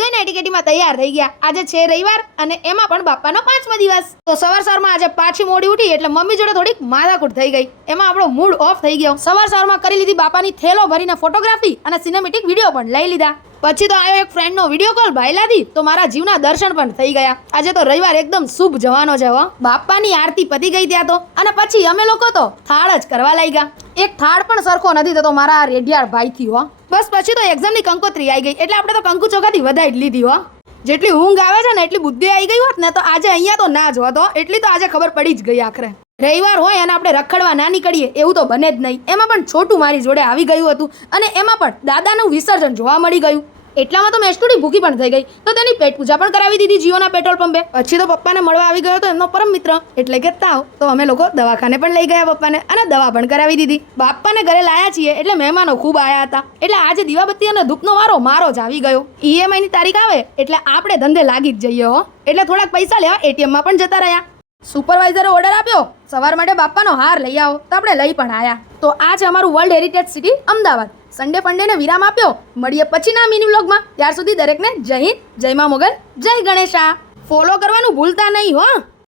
ધોઈને એટીકેટીમાં તૈયાર થઈ ગયા. આજે છે રવિવાર અને એમાં પણ બાપાનો 5મો દિવસ. તો સવારમાં આજે પાછી મોડી ઉઠી એટલે મમ્મી જોડે થોડીક માથાકૂટ થઈ ગઈ. એમાં આપણો મૂડ ઓફ થઈ ગયો. સવારમાં કરી લીધી બાપાની થેલો ભરીને ફોટોગ્રાફી અને સિનેમેટિક વિડીયો પણ લઈ લીધા. પછી તો આવ્યો એક ફ્રેન્ડનો વિડીયો કોલ ભાઈલાથી, તો મારા જીવના દર્શન પણ થઈ ગયા. આજે તો રવિવાર એકદમ શુભ જવાનો છે હો. બાપાની આરતી પતી ગઈ ત્યાં તો, અને પછી અમે લોકો તો થાળ જ કરવા લાગ્યા. એક થાળ પણ સરખો નથી થતો મારા રેડિયાળ ભાઈથી હો. બસ પછી તો એક્ઝામની કંકોત્રી આવી ગઈ એટલે આપણે તો કંકુ ચોખાથી વધાઈ જ લીધી હો. જેટલી ઊંઘ આવે છે ને એટલી બુદ્ધિ આવી ગઈ હોત ને તો આજે અહીંયા તો ના જ હોત હો. એટલી તો આજે ખબર પડી જ ગઈ આખરે. રવિવાર હોય અને આપણે રખડવા ના નીકળીએ એવું તો બને જ નહીં. એમાં પણ છોટું મારી જોડે આવી ગયું હતું અને એમાં પણ દાદાનું વિસર્જન જોવા મળી ગયું. એટલામાં તો મેસ્ટુડી ભૂખી પણ થઈ ગઈ તો તેની પેટ પૂજા પણ કરાવી દીધી જીઓના પેટ્રોલ પંપે. પછી તો પપ્પાને મળવા આવી ગયો તો એમનો પરમ મિત્ર એટલે કે તાવ. તો અમે લોકો દવાખાને પણ લઈ ગયા પપ્પાને અને દવા પણ કરાવી દીધી. બાપાને ઘરે લાયા છીએ એટલે મહેમાનો ખૂબ આયા હતા. એટલે આજે દીવાબત્તી અને ધૂપનો વારો મારો જ આવી ગયો. EMI ની તારીખ આવે એટલે આપણે ધંધે લાગી જ જઈએ હો. એટલે થોડાક પૈસા લેવા ATM માં પણ જતા રહ્યા. સુપરવાઇઝરે ઓર્ડર આપ્યો સવાર માટે બાપાનો હાર લઈ આવો, તો આપણે લઈ પણ આવ્યા. તો આ છે અમારું world heritage city Ahmedabad. Sunday ફંડેને વિરામ આપ્યો. મળીએ પછીના મિની વ્લોગમાં. ત્યાર સુધી દરેકને જય હિન્દ, જય મા મોગલ, જય ગણેશા. ફોલો કરવાનું ભૂલતા નહીં હો.